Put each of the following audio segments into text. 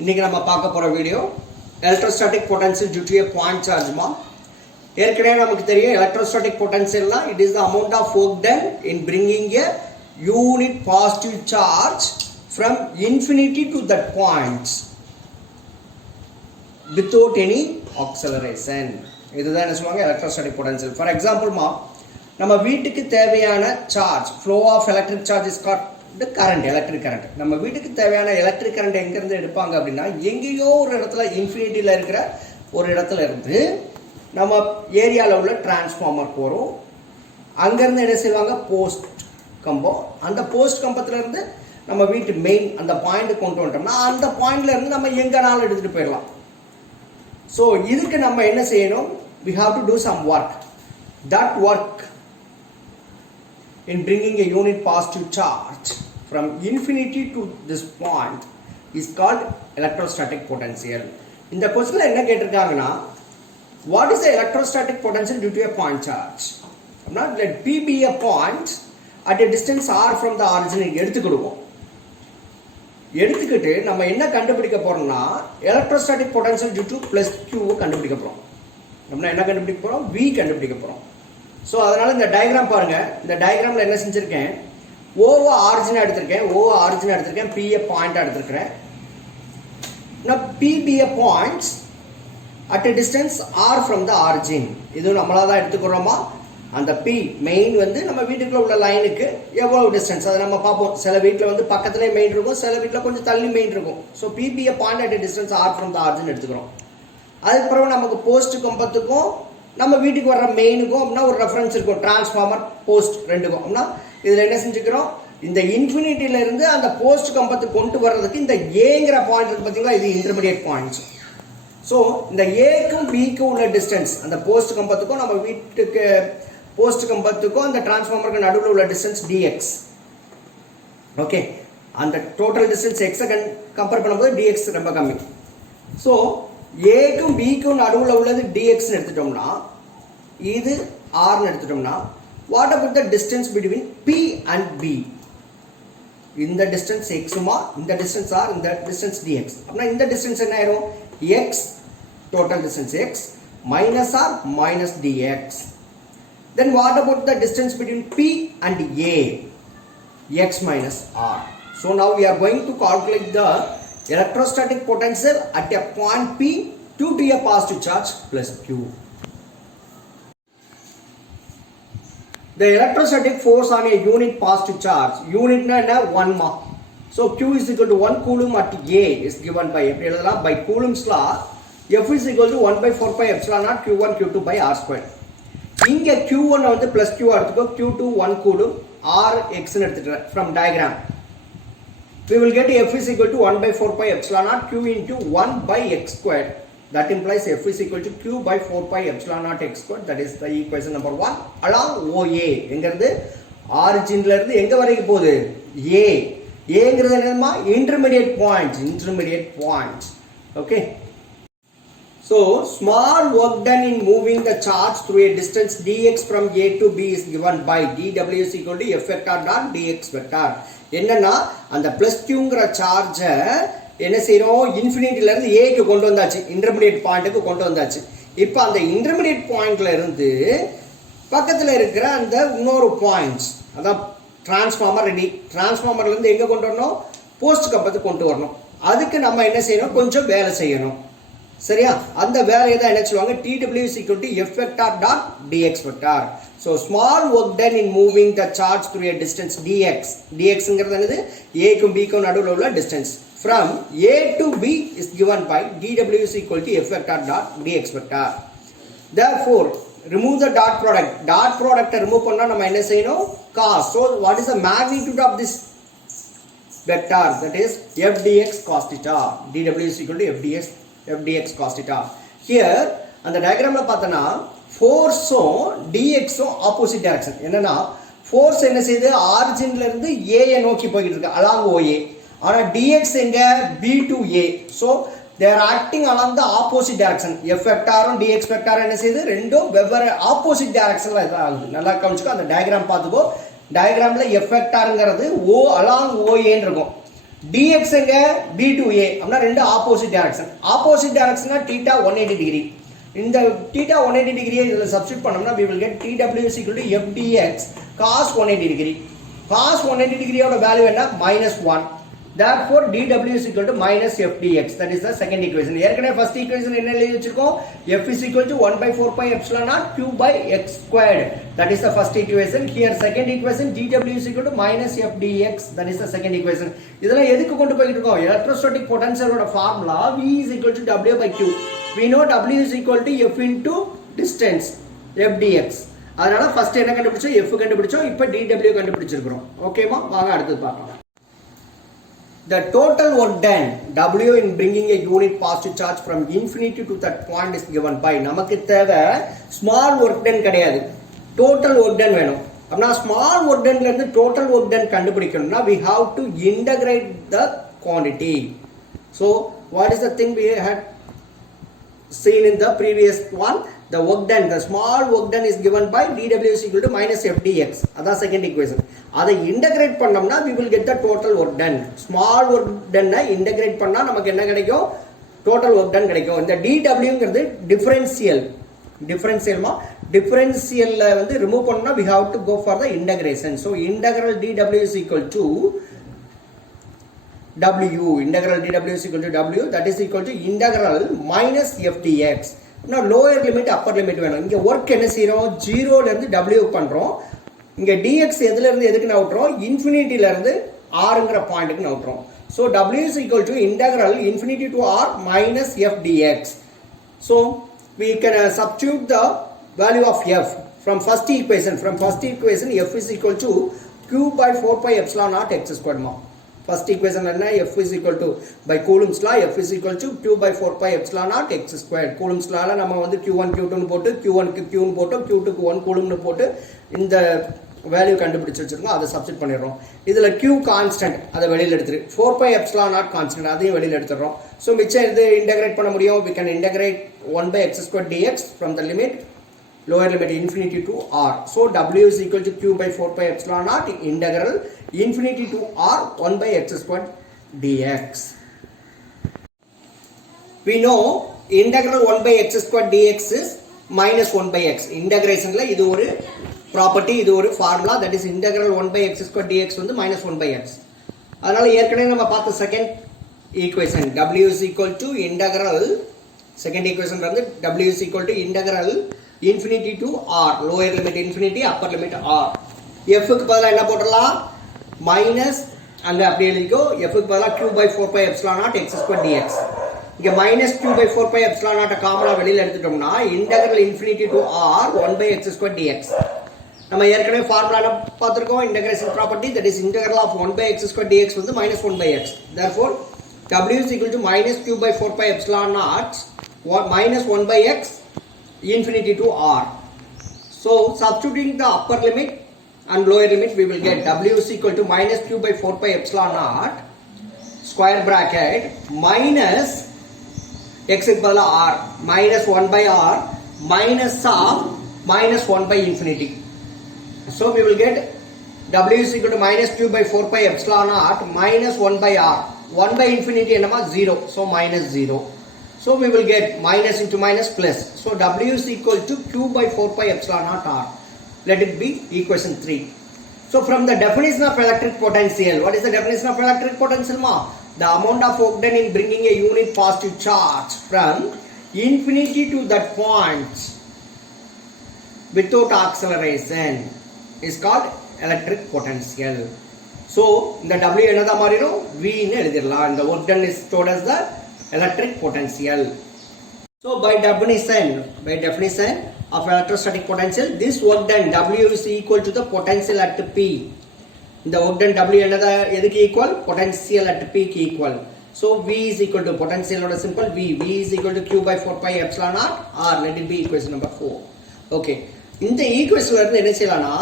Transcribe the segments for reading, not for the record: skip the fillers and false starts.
இன்னைக்கு நம்ம பார்க்க போற video electrostatic potential due to a point charge மா. ஏற்கனவே நமக்கு தெரியும் எலக்ட்ரோஸ்டாட்டிக் பொட்டன்ஷியல்னா it is the amount of work done in bringing a unit positive charge from infinity to that point without any acceleration. இதுதான் என்ன சொல்லுவாங்க எலக்ட்ரோஸ்டாட்டிக் பொட்டன்ஷியல். ஃபார் எக்ஸாம்பிள் மா, நம்ம வீட்டுக்கு தேவையான charge flow of electric charge is called the current, electric current. நம்ம வீட்டுக்கு தேவையான எலக்ட்ரிக் கரண்ட் எங்கேருந்து எடுப்பாங்க அப்படின்னா, எங்கேயோ ஒரு இடத்துல இன்ஃபினிட்டியில் இருக்கிற ஒரு இடத்துல இருந்து நம்ம ஏரியாவில் உள்ள டிரான்ஸ்ஃபார்மர் போகிறோம். அங்கேருந்து என்ன செய்வாங்க, போஸ்ட் கம்பம். அந்த போஸ்ட் கம்பத்துலேருந்து நம்ம வீட்டு மெயின் அந்த பாயிண்ட் கொண்டு வந்துட்டோம்னா அந்த பாயிண்ட்லேருந்து நம்ம எங்கேனாலும் எடுத்துகிட்டு போயிடலாம். ஸோ இதுக்கு நம்ம என்ன செய்யணும், we have to do some work. That work in bringing a unit positive charge from infinity to this point is called electrostatic potential. இந்த क्वेश्चनல என்ன கேட்டிருக்காங்கன்னா, what is the electrostatic potential due to a point charge? அப்படினா let P be a point at a distance r from the origin எடுத்துக்கிடுவோம். எடுத்துக்கிட்டு நம்ம என்ன கண்டுபிடிக்க போறோம்னா electrostatic potential due to plus q கண்டுபிடிக்க போறோம். நம்ம என்ன கண்டுபிடிக்க போறோம், v கண்டுபிடிக்க போறோம். ஸோ அதனால் இந்த டயக்ராம் பாருங்கள். இந்த டயக்ராமில் என்ன செஞ்சுருக்கேன், ஓவோ ஆரிஜினாக எடுத்திருக்கேன், பிஏ பாயிண்டாக எடுத்திருக்கிறேன். நான் PPA points at a distance r from the origin. இது நம்மளாக தான் எடுத்துக்கிறோமா. அந்த பி மெயின் வந்து நம்ம வீட்டுக்குள்ள உள்ள லைனுக்கு எவ்வளோ டிஸ்டன்ஸ் அதை நம்ம பார்ப்போம். சில வீட்டில் வந்து பக்கத்துலேயே மெயின் இருக்கும், சில வீட்டில் கொஞ்சம் தள்ளி மெயின் இருக்கும். So PPA point at a distance r from the origin எடுத்துக்கிறோம். அதுக்கப்புறம் நமக்கு போஸ்ட் கம்பத்துக்கும் நம்ம வீட்டுக்கு வர்ற மெயினுக்கும் அப்படின்னா ஒரு ரெஃபரன்ஸ் இருக்கும், டிரான்ஸ்ஃபார்மர் போஸ்ட் ரெண்டுக்கும். அப்படின்னா இதில் என்ன செஞ்சுக்கிறோம், இந்த இன்ஃபினிட்டியிலேருந்து அந்த போஸ்ட் கம்பத்துக்கு கொண்டு வர்றதுக்கு இந்த ஏங்கிற பாயிண்ட் இருக்கு பார்த்தீங்களா, இது இன்டர்மீடியட் பாயிண்ட்ஸ். ஸோ இந்த ஏக்கும் பிக்கும் உள்ள டிஸ்டன்ஸ், அந்த போஸ்ட் கம்பத்துக்கும் நம்ம வீட்டுக்கு போஸ்ட் கம்பத்துக்கும் அந்த டிரான்ஸ்ஃபார்மருக்கு நடுவில் உள்ள டிஸ்டன்ஸ் டிஎக்ஸ். ஓகே, அந்த டோட்டல் டிஸ்டன்ஸ் எக்ஸை கம்பேர் பண்ணும்போது டிஎக்ஸ் ரொம்ப கம்மி. ஸோ ஏக்கும் பிக்கும் நடுவில் உள்ளது டிஎக்ஸ்ன்னு எடுத்துட்டோம்னா, இது ஆர்னு எடுத்துட்டோம்னா, what about the distance between P and P? இந்த டிஸ்டன்ஸ் எக்ஸுமா, இந்த டிஸ்டன்ஸ் ஆர், இந்த டிஸ்டன்ஸ் டிஎக்ஸ். அப்படின்னா இந்த டிஸ்டன்ஸ் என்ன ஆயிரும், x total distance x minus r minus dx. Then what about the distance between P and A? X minus r. So now we are going to calculate the electrostatic potential at a point P due to a positive charge plus Q. The electrostatic force on a unit positive charge, unit na 1 ma. So Q is equal to 1 coulomb at A is given by by Coulomb's law. F is equal to 1 by 4 pi epsilon naught Q1 Q2 by R square. இங்க Q1 வந்து plus Q எடுத்துக்கோ, Q2 1 coulomb, R x ன்னு எடுத்துட்டேன் from diagram. We will get F is equal to 1 by 4 pi epsilon naught Q into 1 by x squared. That implies F is equal to Q by 4 pi epsilon naught x squared. That is the equation number 1 along OA. எங்கிறது ஆரிஜின்ல இருந்து எங்க வரைக்கும் போகுது, A. Aங்கிறது என்னமா, intermediate points. Okay. So small work done in moving the charge through a distance dx from A to B is given by dw is equal to F vector dot dx vector. என்னன்னா அந்த பிளஸ் கியூங்கிற சார்ஜை என்ன செய்யறோம், இன்ஃபினிட்டில இருந்து ஏக்கு கொண்டு வந்தாச்சு, இன்டர்மீடியட் பாயிண்ட்டுக்கு கொண்டு வந்தாச்சு. இப்போ அந்த இன்டர்மீடியட் பாயிண்ட்ல இருந்து பக்கத்தில் இருக்கிற அந்த இன்னொரு பாயிண்ட்ஸ், அதான் டிரான்ஸ்ஃபார்மர் ரெடி. டிரான்ஸ்ஃபார்மர்ல இருந்து எங்க கொண்டு வரணும், போஸ்ட் கம்பத்துக்கு கொண்டு வரணும். அதுக்கு நம்ம என்ன செய்யணும், கொஞ்சம் வேலை செய்யணும். சரியா, அந்த வேலையை தான் என்ன சொல்லுவாங்க, TW is equal to F vector dot dx vector. So small work done in moving the charge through a distance dx. dxங்கிறது என்னது, A க்கும் B க்கும் நடுவுல உள்ள distance from A to B is given by dw is equal to F vector dot dx vector. Therefore remove the dot product. Dot product remove பண்ணா நம்ம என்ன செய்யணும், cos. So what is the magnitude of this vector? That is f dx cos theta. dw is equal to f dx cos theta. Here அந்த டயகிராம்ல பார்த்தனா ஃபோர்ஸும் டிஎக்ஸும் opposite direction. என்னன்னா ஃபோர்ஸ் என்ன செய்யுது, ஆரிஜின்ல இருந்து ஏ நோக்கி போயிட்டு இருக்கு அலாங் ஓஏ. ஆனா டிஎக்ஸ் எங்க, B to A. So they are acting along the opposite direction. F வெக்டாரும் டிஎக்ஸ் வெக்டாரும் என்ன செய்யுது, ரெண்டும் வெவ்வேறு ஆப்போசிட் டைரக்ஷன்ல ஆகுது. நல்லா கவனிச்சுக்கோ, அந்த டயகிராம் பார்த்துக்கோ. டயகிராம்ல எஃப் வெக்டாருங்கிறது ஓ அலாங் ஓஏன்னு இருக்கும். dx எங்க d2a அப்படினா ரெண்டு ஆப்போசிட் டைரக்ஷன். ஆப்போசிட் டைரக்ஷன்னா θ 180 டிகிரி. இந்த θ 180 டிகிரியை இதுல சப்ஸ்டிட்யூட் பண்ணோம்னா we will get tw is equal to f dx cos 180 degree. cos 180 டிகிரியோட வேல்யூ என்ன -1. therefore dw is equal to minus f dx. that is the second equation. ஏற்கனவே first equation என்ன எழுதி வச்சிருக்கோம், f is equal to 1 by 4 pi epsilon naught q by x squared. that is the first equation. here second equation dw is equal to minus f dx. that is the second equation. இதெல்லாம் எதுக்கு கொண்டு போயிட்டு இருக்கோம், electrostatic potential ஓட formula v is equal to w by q. we know w is equal to f into distance f dx. அதனால first என்ன கண்டுபிடிச்சோம், f கண்டுபிடிச்சோம், இப்போ dw கண்டுபிடிச்சிருக்கோம். ஓகேமா, வாங்க அடுத்து பார்க்கலாம். The total work done W in bringing a unit positive charge from infinity to that point is given by. நமக்கு தேவை small work done கிடையாது, total work done வேணும். அப்படினா small work done ல இருந்து total work done கண்டுபிடிக்கணும்னா we have to integrate the quantity. So what is the thing we had seen in the previous one, the work done, the small work done is given by dw is equal to minus f dx. அதான் second equation. அதை integrate பண்ணோம்னா we will get the total work done. small work done integrate பண்ணா நமக்கு என்ன கிடைக்கும், total work done கிடைக்கும். இந்த dwங்கிறது differential, differentialமா differentialல வந்து remove பண்ணா we have to go for the integration. so integral dw is equal to w, integral dw is equal to w, that is equal to integral minus f dx. now lower limit upper limit வேணும். இங்க work என்ன செய்றோம், 0 ல இருந்து w பண்றோம். இங்க dx எதுல இருந்து எதுக்கு நவுட்றோம், infinity ல இருந்து rங்கற பாயிண்ட்க்கு நவுட்றோம். so w is equal to integral infinity to r minus f dx. so we can substitute the value of f from first equation. f is equal to q by 4 pi epsilon naught x squared. first equation என்ன, f is equal to by Coulomb's law f is equal to q by 4 pi epsilon naught x squared. Coulomb's law ல நம்ம வந்து q1 q2 னு போட்டு q1 க்கு q னு போட்டு q2 க்கு 1 coulomb னு போட்டு இந்த வேல்யூ கண்டுபிடிச்சு வச்சிருக்கோம், அதை சப்ஸ்டிட் பண்ணிடுறோம். இதுல q கான்ஸ்டன்ட், அதை வெளியில எடுத்துரு, 4 pi epsilon naught கான்ஸ்டன்ட், அதையும் வெளியில எடுத்துறோம். சோ மிச்சம் இது இன்டகிரேட் பண்ண முடியும். we can integrate 1 by x squared dx from the limit lower limit infinity to r. so w is equal to q by 4 pi epsilon naught integral infinity to r 1 by x squared dx. we know integral 1 by x squared dx is minus 1 by x. integrationல இது ஒரு ப்ராப்பர்ட்டி, இது ஒரு formula, that is integral 1 by x squared dx வந்து minus 1 by x. அதனால ஏற்கனவே நம்ம பார்த்த second equation w is equal to integral, second equation வந்து w is equal to integral infinity to r, lower limit infinity upper limit r. f க்கு பதிலா என்ன போடலாம், மைனஸ், அங்க அப்படியே எழுதிக்கோ, f க்கு பதிலா q by 4 pi epsilon naught x squared dx. இங்க minus q by 4 pi epsilon naught காமனா வெளியில எடுத்துட்டோம்னா integral infinity to r 1 by x squared dx. நம்ம ஏற்கனவே ஃபார்முலா பார்த்திருக்கோம், integration property, that is integral of 1 by x squared dx வந்து minus 1 by x. therefore w is equal to minus q by 4 pi epsilon naught minus 1 by x infinity to r. so substituting the upper limit and lower limit we will get w is equal to minus q by 4 pi epsilon naught square bracket minus x க்கு பதிலா r minus 1 by r minus of minus 1 by infinity. so we will get w is equal to minus q by 4 pi epsilon naught minus 1 by r. 1 by infinity என்னமா 0, so minus 0. so we will get minus into minus plus. so w is equal to q by 4 pi epsilon naught r. let it be equation 3. so from the definition of electric potential, what is the definition of electric potential ma? the amount of work done in bringing a unit positive charge from infinity to that point without acceleration is called electric potential. so இந்த w என்னதா மாறிரும், v ன்னு எழுதிரலாம். இந்த work done is stored as the electric potential. so by definition of electrostatic potential, this work done w is equal to the potential at p. இந்த work done w என்னதா எதுக்கு equal, potential at p க்கு equal. so v is equal to potential ஓட simple v is equal to q by 4 pi epsilon naught r. let it be equation number 4. okay, இந்த ஈக்குவேஷன்ல இருந்து என்ன செய்யலாம்னா,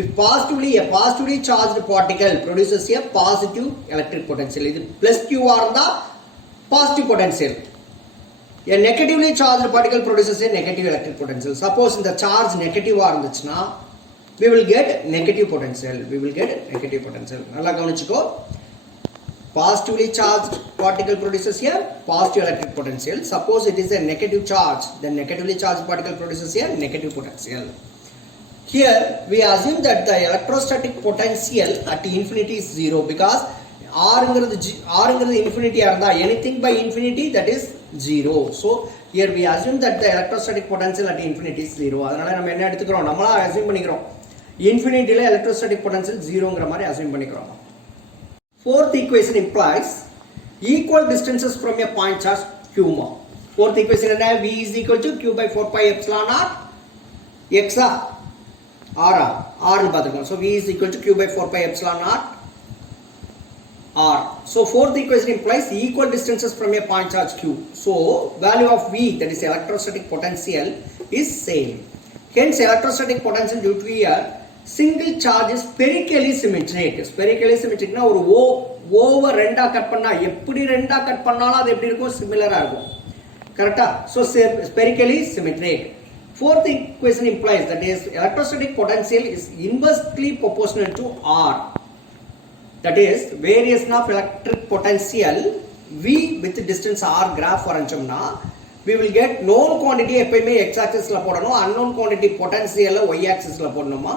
if a positively charged particle produces a positive electric potential, இது plus q ஆ இருந்தா positive potential, a negatively charged particle produces a negative electric potential. suppose இந்த charge negative ஆ இருந்துச்சுனா we will get negative potential. நல்லா கவனிச்சுக்கோ, Positively charged particle produces here positive electric potential. Suppose it is a negative charge, then negatively charged particle produces here negative potential. Here we assume that the electrostatic potential at infinity is 0 because R ங்கிறது infinity இருந்தா anything by infinity that is 0. So here we assume that the electrostatic potential at infinity is 0. அதனால நம்ம என்ன எடுத்துக்கிறோம், நம்மளா assume பண்ணிக்கிறோம் infinity ல electrostatic potential 0ங்கற மாதிரி assume பண்ணிக்கிறோம். Fourth equation implies equal distances from a point charge q. Fourth equation என்ன, v is equal to q by 4 pi epsilon naught x r னு பாத்துக்கோங்க. So v is equal to q by 4 pi epsilon naught r. So fourth equation implies equal distances from a point charge q. So value of v, that is electrostatic potential, is same. Hence electrostatic potential due to a single charge is spherically symmetric. Spherically symmetric na ஒரு ஓவ ரெண்டா கட் பண்ணா எப்படி ரெண்டா கட் பண்ணாலும் அது எப்படி இருக்கும், சிமிலரா இருக்கும். கரெக்ட்டா? So spherically symmetric. Fourth equation implies that is electrostatic potential is inversely proportional to r. That is variation of electric potential v with distance r graph வரைஞ்சோம்னா we will get known quantity எப்பவுமே x axis ல போடணும், unknown quantity potential y axis ல போடணுமா.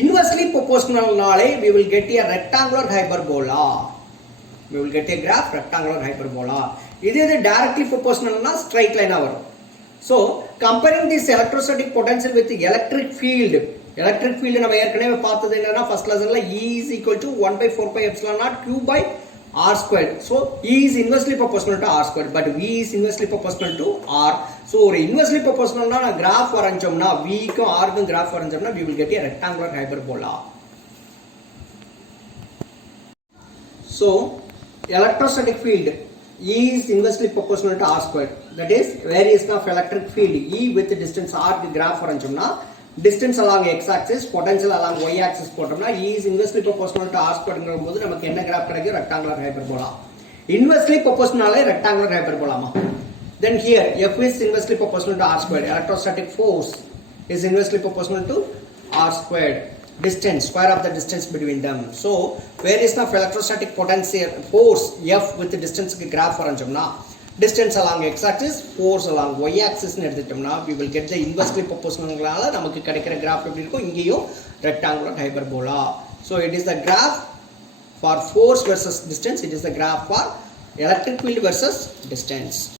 Inversely proportional நாளே we will get a rectangular hyperbola. We will get a graph rectangular hyperbola. இது directly proportional னா straight line ஆ வரும். So comparing this electrostatic potential with electric field நம்ம ஏற்கனவே பார்த்தது என்னன்னா first lessonல E is equal to 1 by 4 pi epsilon naught q by r squared. So E is inversely proportional to r squared, but V is inversely proportional to r. So ஒரு inversely proportional na graph வரைஞ்சோம்னா V க்கும் r க்கும் graph வரைஞ்சோம்னா we will get a rectangular hyperbola. So electrostatic field E is inversely proportional to r squared. That is variation of electric field E with distance r க்கு graph வரைஞ்சோம்னா distance along x axis, potential along y axis போட்டோம்னா E is inversely proportional to r squared ங்கும்போது நமக்கு என்ன graph கிடைக்கும், rectangular hyperbola. Inversely proportional rectangular hyperbola மா. Then here F is inversely proportional to r squared. Electrostatic force is inversely proportional to r squared. Distance, square of the distance between them. So variation of electrostatic potential force F with the distance க்கு graph வரைஞ்சோம்னா distance along x axis, force along y axis னு எடுத்துட்டோம்னா we will get the inversely proportionalனால நமக்கு கிடைக்கிற graph எப்படி இருக்கும், இங்கேயும் rectangular hyperbola. So it is the graph for force versus distance, it is the graph for electric field versus distance.